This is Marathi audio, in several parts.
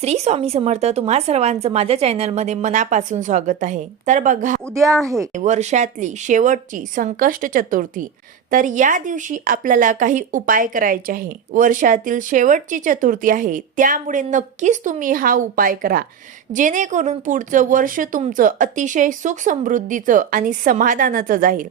श्री स्वामी समर्थ तुम्हा सर्वांचं माझ्या चॅनलमध्ये मनापासून स्वागत आहे. तर बघा उद्या आहे वर्षातली शेवटची संकष्ट चतुर्थी. तर या दिवशी आपल्याला काही उपाय करायचे आहे. वर्षातील शेवटची चतुर्थी आहे त्यामुळे नक्कीच तुम्ही हा उपाय करा. जेणेकरून पुढचं वर्ष तुमचं अतिशय सुख समृद्धीचं आणि समाधानाचं जाईल.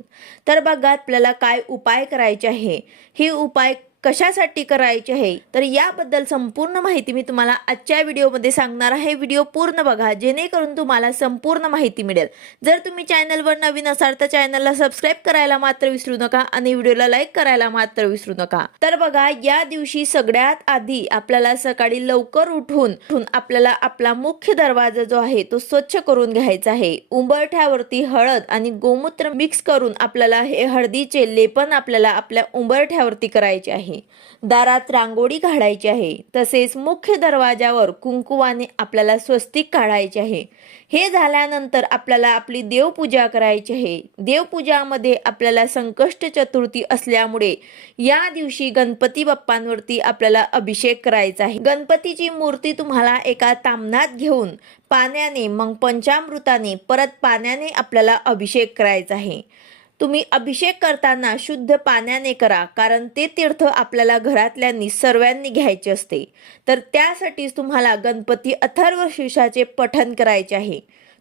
तर बघा आपल्याला काय उपाय करायचे आहे? हे उपाय कशासाठी करायचे आहे तर याबद्दल संपूर्ण माहिती मी तुम्हाला आजच्या व्हिडिओमध्ये सांगणार आहे. व्हिडिओ पूर्ण बघा जेणेकरून तुम्हाला संपूर्ण माहिती मिळेल. जर तुम्ही चॅनलवर नवीन असाल तर चॅनलला सबस्क्राईब करायला मात्र विसरू नका आणि व्हिडिओला लाईक करायला मात्र विसरू नका. तर बघा या दिवशी सगळ्यात आधी आपल्याला सकाळी लवकर उठून उठून आपल्याला आपला मुख्य दरवाजा जो आहे तो स्वच्छ करून घ्यायचा आहे. उंबरठ्यावरती हळद आणि गोमूत्र मिक्स करून आपल्याला हे हळदीचे लेपन आपल्याला आपल्या उंबरठ्यावरती करायचे आहे. दारात रांगोळी काढायची आहे. तसेच मुख्य दरवाजावर कुंकुवाने आपल्याला स्वस्तिक काढायचे आहे. हे झाल्यानंतर आपल्याला आपली देवपूजा करायची आहे. देवपूजामध्ये आपल्याला संकष्ट चतुर्थी असल्यामुळे या दिवशी गणपती बाप्पांवरती आपल्याला अभिषेक करायचा आहे. गणपतीची मूर्ती तुम्हाला एका तामणात घेऊन पाण्याने मग पंचामृताने परत पाण्याने आपल्याला अभिषेक करायचा आहे. तुम्ही अभिषेक करताना शुद्ध पाण्याने करा कारण ते तीर्थ आपल्याला घरातल्यांनी सर्वांनी घ्यायचे असते. तर त्यासाठीच तुम्हाला गणपती अथर्व शीर्षाचे पठन करायचे आहे.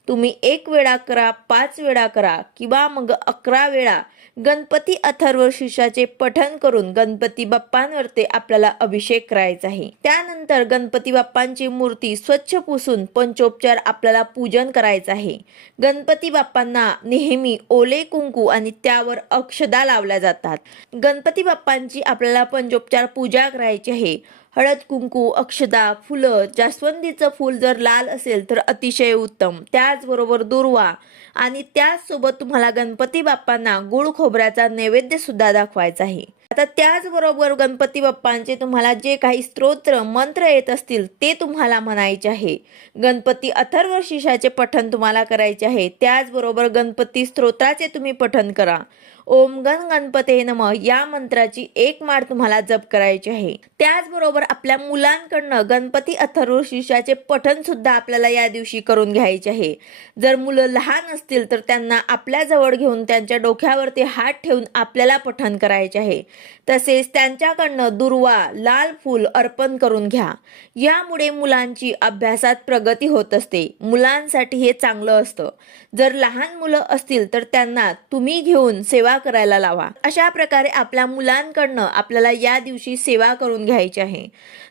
तुम्ही एक वेळा करा पाच वेळा करा किंवा मग अकरा वेळा. गणपती अथर्व शीर्षाचे पठन करून गणपती बाप्पांवरती आपल्याला अभिषेक करायचा आहे. त्यानंतर गणपती बाप्पांची मूर्ती स्वच्छ पुसून पंचोपचार आपल्याला पूजन करायचं आहे. गणपती बाप्पांना नेहमी ओले कुंकू आणि त्यावर अक्षदा लावल्या जातात. गणपती बाप्पांची आपल्याला पंचोपचार पूजा करायची आहे. हळद कुंकू अक्षदा फुलं जास्वंदीचं फूल जर लाल असेल तर अतिशय उत्तम. त्याचबरोबर दुर्वा. आणि त्याचसोबत तुम्हाला गणपती बाप्पांना गुळ खोबऱ्याचा नैवेद्य सुद्धा दाखवायचा आहे. आता त्याचबरोबर गणपती बाप्पांचे तुम्हाला जे काही स्तोत्र मंत्र येत असतील ते तुम्हाला म्हणायचे आहे. गणपती अथर्व शिशाचे पठण तुम्हाला करायचे आहे. त्याचबरोबर गणपती स्तोत्राचे तुम्ही पठण करा. ओम गण गणपते नम या मंत्राची एक माळ तुम्हाला जप करायची आहे. त्याचबरोबर आपल्या मुलांकडनं गणपती अथर्व शीर्षाचे पठण सुद्धा आपल्याला या दिवशी करून घ्यायचे आहे. जर मुलं लहान असतील तर त्यांना आपल्या जवळ घेऊन त्यांच्या डोक्यावरती हात ठेवून आपल्याला पठण करायचे आहे. तसेच त्यांच्याकडनं दुर्वा लाल फूल अर्पण करून घ्या. यामुळे मुलांची अभ्यासात प्रगती होत असते. मुलांसाठी हे चांगलं असतं. जर लहान मुलं असतील तर त्यांना तुम्ही घेऊन सेवा करायला लावा. अशा प्रकारे आपल्या मुलांकडनं आपल्याला या दिवशी सेवा करून घ्यायची आहे.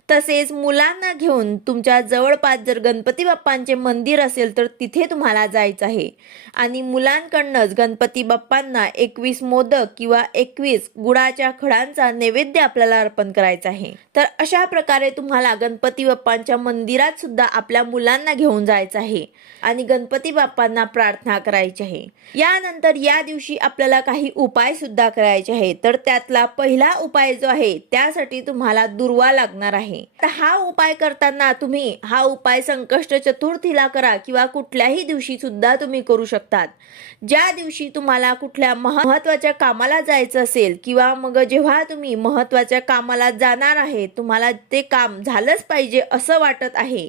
तसेच मुलांना घेऊन तुमच्या जवळपास जर गणपती बाप्पांचे मंदिर असेल तर तिथे तुम्हाला जायचं आहे. आणि मुलांकडनंच गणपती बाप्पांना एकवीस मोदक किंवा एकवीस गुळाच्या खडांचा नैवेद्य आपल्याला अर्पण करायचा आहे. तर अशा प्रकारे तुम्हाला गणपती बाप्पांच्या मंदिरात सुद्धा आपल्या मुलांना घेऊन जायचं आहे आणि गणपती बाप्पांना प्रार्थना करायची आहे. यानंतर या दिवशी आपल्याला काही उपाय सुद्धा करायचे आहे तर त्यातला पहिला उपाय जो आहे त्यासाठी तुम्हाला दुर्वा लागणार आहे. तर हा उपाय करताना तुम्ही हा उपाय संकष्ट चतुर्थीला करा किंवा कुठल्याही दिवशी सुद्धा तुम्ही करू शकतात. ज्या दिवशी तुम्हाला कुठल्या महत्त्वाच्या कामाला जायचं असेल किंवा मग जेव्हा तुम्ही महत्त्वाच्या कामाला जाणार आहे तुम्हाला ते काम झालंच पाहिजे असं वाटत आहे.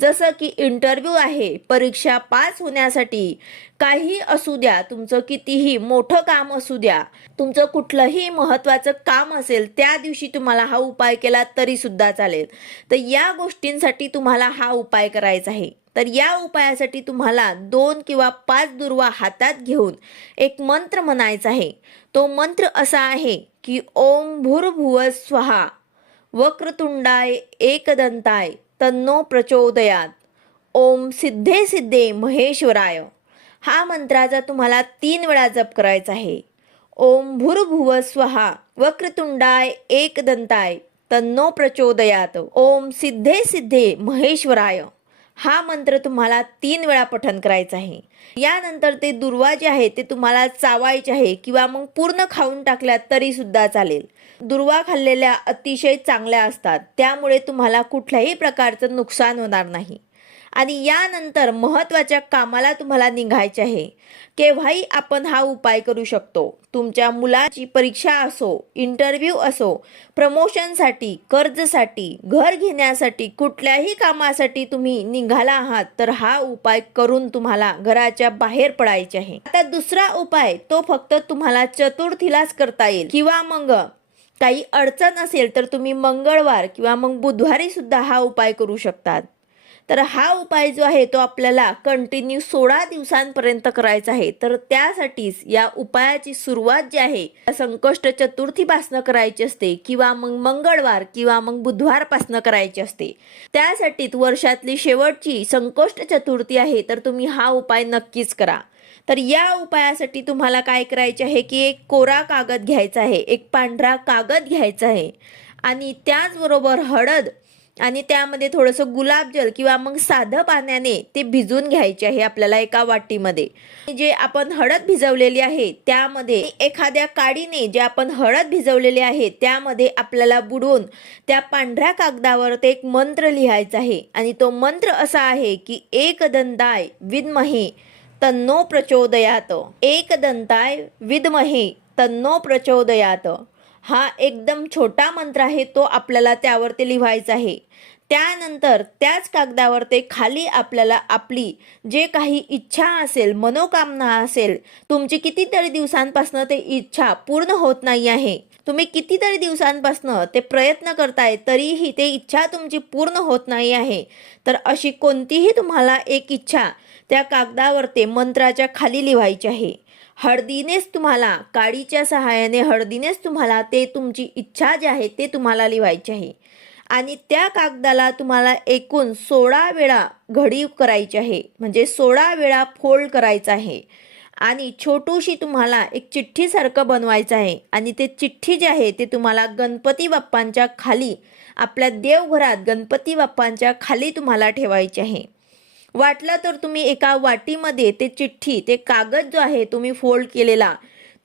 जसं की इंटरव्ह्यू आहे परीक्षा पास होण्यासाठी काही असू द्या तुमचं कितीही मोठं काम असू द्या तुमचं कुठलंही महत्त्वाचं काम असेल त्या दिवशी तुम्हाला हा उपाय केला तरी सुद्धा चालेल. तर या गोष्टींसाठी तुम्हाला हा उपाय करायचा आहे. तर या उपायासाठी तुम्हाला दोन किंवा पाच दुर्वा हातात घेऊन एक मंत्र म्हणायचा आहे. तो मंत्र असा आहे की ओम भूर्भुव स्वहा वक्रतुंडाय एकदंताय तन्नो प्रचोदयात ओम सिद्धे सिद्धे महेश्वराय. हा मंत्राचा तुम्हाला तीन वेळा जप करायचा आहे. ओम भूर्भुव स्वहा वक्रतुंडाय एकदंताय तन्नो प्रचोदयात. ओम सिद्धे सिद्धे महेश्वराय. हा मंत्र तुम्हाला तीन वेळा पठन करायचा आहे. यानंतर ते दुर्वा जे आहे ते तुम्हाला चावायचे आहे किंवा मग पूर्ण खाऊन टाकल्या तरी सुद्धा चालेल. दुर्वा खाल्लेल्या अतिशय चांगल्या असतात. त्यामुळे तुम्हाला कुठल्याही प्रकारचं नुकसान होणार नाही. आणि यानंतर महत्त्वाच्या कामाला तुम्हाला निघायचे आहे. केव्हाही आपण हा उपाय करू शकतो. तुमच्या मुलाची परीक्षा असो इंटरव्ह्यू असो प्रमोशनसाठी कर्जसाठी घर घेण्यासाठी कुठल्याही कामासाठी तुम्ही निघाला आहात तर हा उपाय करून तुम्हाला घराच्या बाहेर पडायचे आहे. आता दुसरा उपाय तो फक्त तुम्हाला चतुर्थीलाच करता येईल. किंवा मग काही अडचण असेल तर तुम्ही मंगळवार किंवा मग बुधवारी सुद्धा हा उपाय करू शकतात. तर हा उपाय जो आहे तो आपल्याला कंटिन्यू सोळा दिवसांपर्यंत करायचा आहे. तर त्यासाठीच या उपायाची सुरुवात जी आहे संकष्ट चतुर्थीपासनं करायची असते किंवा मग मंगळवार किंवा मग बुधवारपासनं करायची असते. त्यासाठीच वर्षातली शेवटची संकष्ट चतुर्थी आहे तर तुम्ही हा उपाय नक्कीच करा. तर या उपायासाठी तुम्हाला काय करायचे आहे की एक कोरा कागद घ्यायचा आहे एक पांढरा कागद घ्यायचा आहे. आणि त्याचबरोबर हळद आणि त्यामध्ये थोडंसं गुलाबजल किंवा मग साधं पाण्याने ते भिजून घ्यायचे आहे आपल्याला एका वाटीमध्ये. जे आपण हळद भिजवलेली आहे त्यामध्ये एखाद्या काडीने जे आपण हळद भिजवलेली आहे त्यामध्ये आपल्याला बुडवून त्या पांढऱ्या कागदावर ते एक मंत्र लिहायचा आहे. आणि तो मंत्र असा आहे की एक दंताय विद्महे तन्नो प्रचोदयात. एक दंताय विद्महे तन्नो प्रचोदयात. हा एकदम छोटा मंत्र आहे तो आपल्याला त्यावरती लिहायचा आहे. त्यानंतर त्याच कागदावर ते खाली आपल्याला आपली जे काही इच्छा असेल मनोकामना असेल तुमची कितीतरी दिवसांपासून ते इच्छा पूर्ण होत नाही आहे. तुम्ही कितीतरी दिवसांपासून ते प्रयत्न करताय तरीही ते इच्छा तुमची पूर्ण होत नाही आहे. तर अशी कोणतीही तुम्हाला एक इच्छा त्या कागदावर ते मंत्राच्या खाली लिहायची आहे. हळदीनेच तुम्हाला काडीच्या सहाय्याने हळदीनेच तुम्हाला ते तुमची इच्छा जी आहे ते तुम्हाला लिवायची आहे. आणि त्या कागदाला तुम्हाला एकूण सोळा वेळा घडी करायची आहे. म्हणजे सोळा वेळा फोल्ड करायचं आहे. आणि छोटूशी तुम्हाला एक चिठ्ठीसारखं बनवायचं आहे. आणि ते चिठ्ठी जी आहे ते तुम्हाला गणपती बाप्पांच्या खाली आपल्या देवघरात गणपती बाप्पांच्या खाली तुम्हाला ठेवायचे आहे. वाटलं तर तुम्ही एका वाटीमध्ये ते चिठ्ठी ते कागद जो आहे तुम्ही फोल्ड केलेला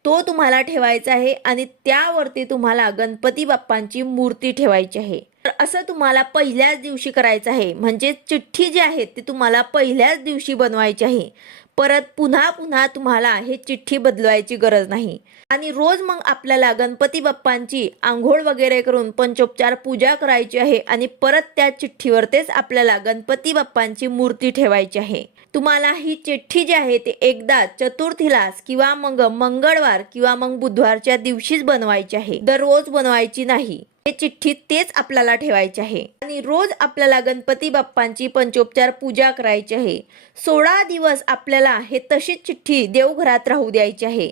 तो तुम्हाला ठेवायचा आहे आणि त्यावरती तुम्हाला गणपती बाप्पांची मूर्ती ठेवायची आहे. तर असं तुम्हाला पहिल्याच दिवशी करायचं आहे. म्हणजे चिठ्ठी जी आहे ती तुम्हाला पहिल्याच दिवशी बनवायची आहे. परत पुन्हा पुन्हा तुम्हाला हे चिठ्ठी बदलवायची गरज नाही. आणि रोज मग आपल्याला गणपती बाप्पांची आंघोळ वगैरे करून पंचोपचार पूजा करायची आहे आणि परत त्या चिठ्ठीवरतीच आपल्याला गणपती बाप्पांची मूर्ती ठेवायची आहे. तुम्हाला ही चिठ्ठी जी आहे ती एकदा चतुर्थीलाच किंवा मग मंगळवार किंवा मग बुधवारच्या दिवशीच बनवायची आहे. दररोज बनवायची नाही. हे चिठ्ठी तेच आपल्याला ठेवायचे आहे. आणि रोज आपल्याला गणपती बाप्पांची पंचोपचार पूजा करायची आहे. सोळा दिवस आपल्याला हे तशीच चिठ्ठी देवघरात राहू द्यायची आहे.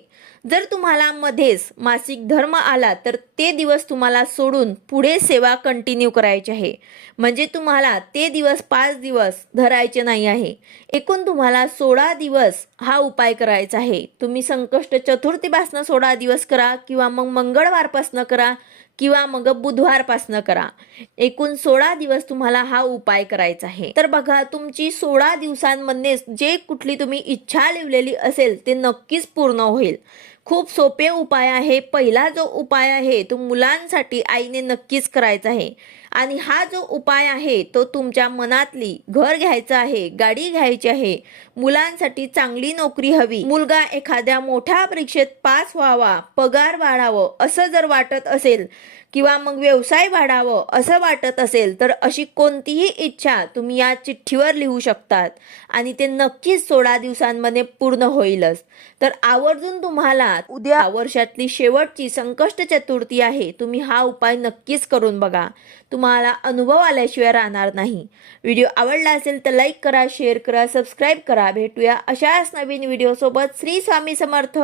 जर तुम्हाला मध्येच मासिक धर्म आला तर ते दिवस तुम्हाला सोडून पुढे सेवा कंटिन्यू करायची आहे. म्हणजे तुम्हाला ते दिवस पाच दिवस धरायचे नाही आहे. एकूण तुम्हाला सोळा दिवस हा उपाय करायचा आहे. तुम्ही संकष्ट चतुर्थीपासनं सोळा दिवस करा किंवा मग मंगळवारपासनं करा. किंवा मग बुधवारपासनं करा. एकूण सोळा दिवस तुम्हाला हा उपाय करायचा आहे. तर बघा तुमची सोळा दिवसांमध्ये जे कुठली तुम्ही इच्छा लिवलेली असेल ते नक्कीच पूर्ण होईल. खूप सोपे उपाय आहे. पहिला जो उपाय आहे तो मुलांसाठी आईने नक्कीच करायचा आहे. आणि हा जो उपाय आहे तो तुमच्या मनातली घर घ्यायचं आहे गाडी घ्यायची आहे मुलांसाठी चांगली नोकरी हवी मुलगा एखाद्या मोठ्या परीक्षेत पास व्हावा पगार वाढावं असं जर वाटत असेल किंवा मग व्यवसाय वाढावं असं वाटत असेल तर अशी कोणतीही इच्छा तुम्ही या चिठ्ठीवर लिहू शकतात आणि ते नक्कीच सोळा दिवसांमध्ये पूर्ण होईलच. तर आवर्जून तुम्हाला उद्या वर्षातली शेवटची संकष्ट चतुर्थी आहे तुम्ही हा उपाय नक्कीच करून बघा. तुम्हाला अनुभव आल्याशिवाय राहणार नाही. व्हिडिओ आवडला असेल तर लाईक करा शेअर करा सबस्क्राईब करा. भेटूया अशाच नवीन व्हिडिओसोबत. श्री स्वामी समर्थ.